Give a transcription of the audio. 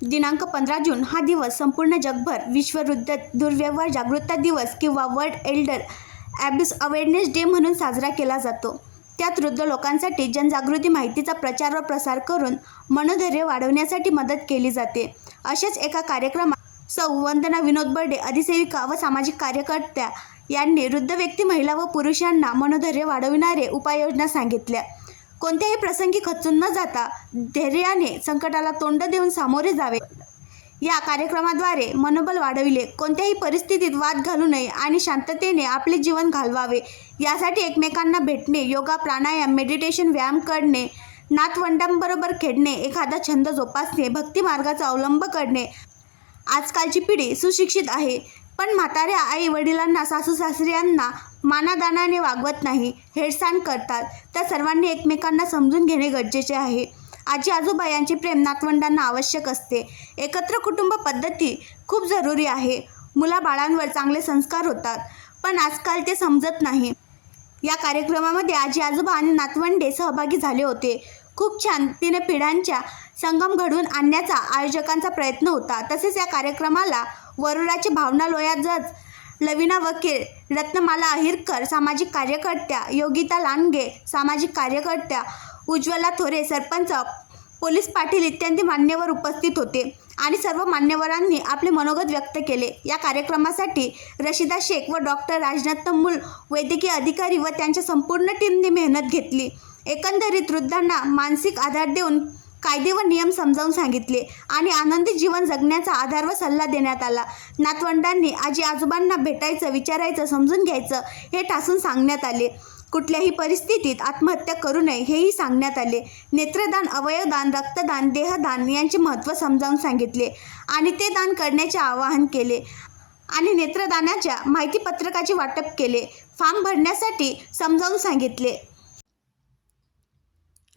दिनांक पंधरा जून हा दिवस संपूर्ण जगभर विश्ववृद्ध दुर्व्यवहार जागरूकता दिवस किंवा World Elder Abuse Awareness Day म्हणून साजरा केला जातो. त्यात वृद्ध लोकांसाठी जनजागृती माहितीचा प्रचार व प्रसार करून मनोधैर्य वाढवण्यासाठी मदत केली जाते. अशाच एका कार्यक्रमात सौ वंदना विनोद बर्डे अधिसेविका व सामाजिक कार्यकर्त्या यांनी वृद्ध व्यक्ती महिला व पुरुषांना मनोधैर्य वाढविणारे उपाययोजना सांगितल्या. कोणत्याही प्रसंगी खचून न जाता धैर्याने संकटाला तोंड देऊन सामोरे जावे. या कार्यक्रमाद्वारे मनोबल वाढविले. कोणत्याही परिस्थितीत वाद घालू नये आणि शांततेने आपले जीवन घालवावे. यासाठी एकमेकांना भेटणे योगा प्राणायाम मेडिटेशन व्यायाम करणे नातवंडांबरोबर खेळणे एखादा छंद जोपासणे भक्ती मार्गाचा अवलंब करणे आजकालची पिढी सुशिक्षित आहे. पण म्हाताऱ्या आई वडिलांना सासू सासऱ्यांना मानादानाने वागवत नाही हेडसाण करतात. त्या सर्वांनी एकमेकांना समजून घेणे गरजेचे आहे. आजी आजोबा यांचे प्रेम नातवंडांना आवश्यक असते. एकत्र कुटुंब पद्धती खूप जरुरी आहे. मुलाबाळांवर चांगले संस्कार होतात पण आजकाल ते समजत नाही. या कार्यक्रमामध्ये आजी आजोबा आणि नातवंडे सहभागी झाले होते. खूप छान. तिने पिढ्यांच्या संगम घडवून आणण्याचा आयोजकांचा प्रयत्न होता. तसेच या कार्यक्रमाला वरुडाची भावना लोयाजच लविना वकील रत्नमाला अहिरकर सामाजिक कार्यकर्त्या योगिता लांडगे सामाजिक कार्यकर्त्या उज्ज्वला थोरे सरपंच पोलीस पाटील इत्यादी मान्यवर उपस्थित होते आणि सर्व मान्यवरांनी आपले मनोगत व्यक्त केले. या कार्यक्रमासाठी रशिदा शेख व डॉक्टर राजनाथ तंबूल वैद्यकीय अधिकारी व त्यांच्या संपूर्ण टीमने मेहनत घेतली. एकंदरीत वृद्धांना मानसिक आधार देऊन कायदे व नियम समजावून सांगितले आणि आनंदी जीवन जगण्याचा आधार व सल्ला देण्यात आला. नातवंडांनी आजी आजोबांना भेटायचं विचारायचं समजून घ्यायचं हे ठासून सांगण्यात आले. कुठल्याही परिस्थितीत आत्महत्या करू नये हेही सांगण्यात आले. नेत्रदान अवयवदान रक्तदान देहदान यांचे महत्त्व समजावून सांगितले आणि ते दान करण्याचे आवाहन केले आणि नेत्रदानाच्या माहितीपत्रकाचे वाटप केले. फॉर्म भरण्यासाठी समजावून सांगितले.